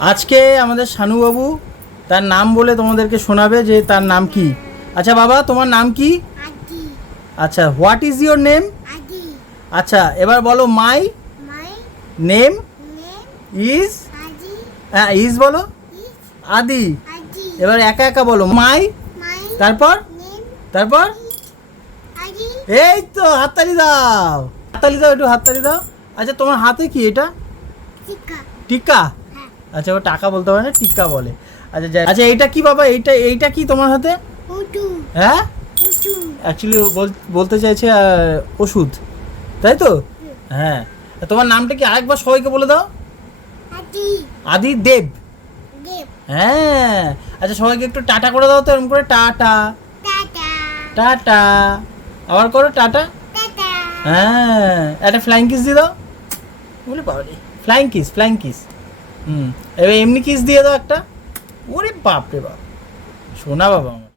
আজকে আমাদের শানুবাবু তার নাম বলে তোমাদেরকে শোনাবে যে তার নাম কি। আচ্ছা বাবা, তোমার নাম কি? আদি। আচ্ছা, হোয়াট ইজ ইয়োর নেম? আদি। আচ্ছা, এবার বলো মাই মাই নেম নেম ইজ। আদি। হ্যাঁ, ইজ বলো। ইজ আদি। আদি। এবার একা একা বলো মাই, মাই তারপর নেম তারপর আদি। এই তো, হাততালি দাও, হাততালি দাও, একটু হাততালি দাও। আচ্ছা, তোমার হাতে কি এটা? টিকা। টিক্কা। হ্যাঁ। আচ্ছা, ও টাকা বলতে পারে না, টিক্কা বলে। আচ্ছা আচ্ছা, এইটা কি বাবা? এইটা কি তোমার হাতে? উটু। হ্যাঁ, উটু। অ্যাকচুয়ালি বলতে চাইছে ওষুধ, তাই তো? হ্যাঁ। তোমার নামটা কি আরেকবার সবাইকে বলে দাও। আদি। আদি দেব। দেব। হ্যাঁ। আচ্ছা, সবাইকে একটু টাটা করে দাও তো, এরকম করে টাটা টাটা। টাটা। আবার করো টাটা। টাটা। হ্যাঁ, একটা ফ্লাইং কিস দিয়ে দাও। বলে বাবারে, ফ্লাইং কিস, ফ্লাইং কিস। এবার এমনি কিস দিয়ে দাও একটা। ওরে বাপ রে বাপ, শোনা বাবা আমার।